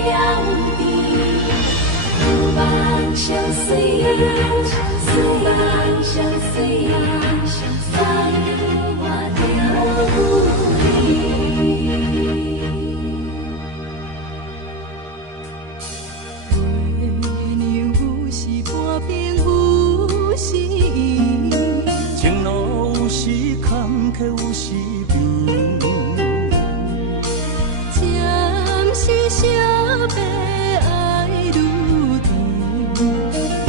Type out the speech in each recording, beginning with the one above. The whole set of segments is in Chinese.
也有甜，有梦上水，有梦上水，爱我着有你。月娘有时半边有时圆，情路有时坎坷有时平，暂时惜白爱愈甜，无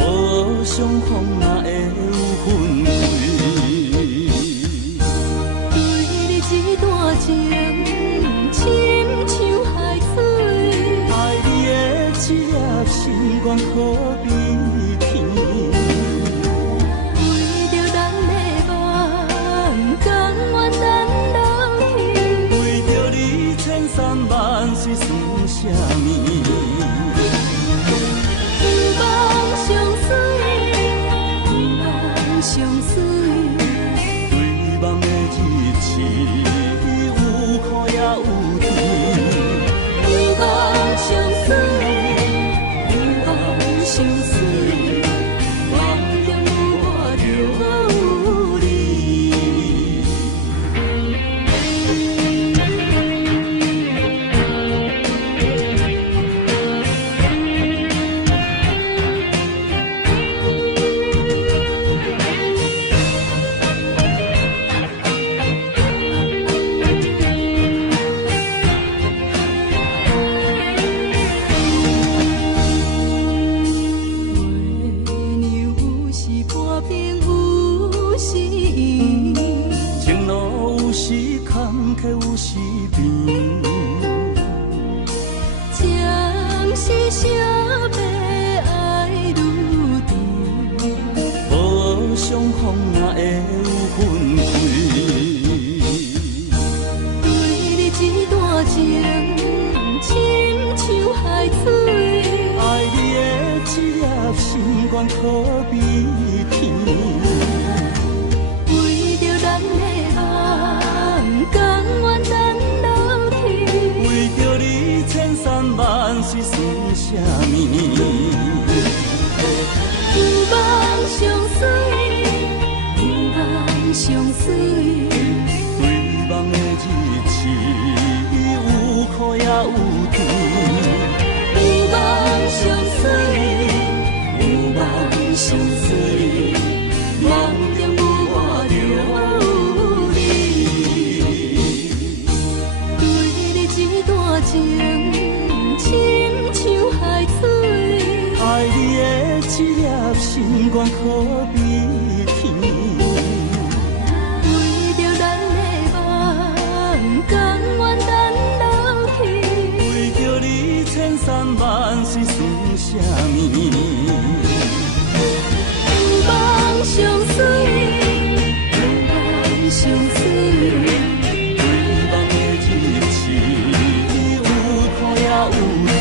相逢哪会有分开？对你一段情，深像海水，爱你的一粒心愿可比天。为着咱的梦，甘愿等到天。为着你千山万水算啥物？有梦上水，有梦上水，对梦的日子，有苦也有甜。有梦上水，有梦上水，梦中有我着有你。月娘有时半边有时圆，情路有时坎坷有时平，暂时惜白爱愈甜，无相逢哪会有分开？对你一段情，深像海水，爱你的一粒心愿可比天。为着咱的梦，甘愿等到天。为着你千山万水算啥物？有梦上水，有梦上水，对梦的日子，有苦也有甜。有梦上水，有梦上水，梦中有我着有你。对你一段情，深像海水，爱你的一粒心愿可比天。为着咱的梦，甘愿等到天。为着你千山万水算啥物？有梦上水，有梦上水，对梦的日子，有苦也有甜。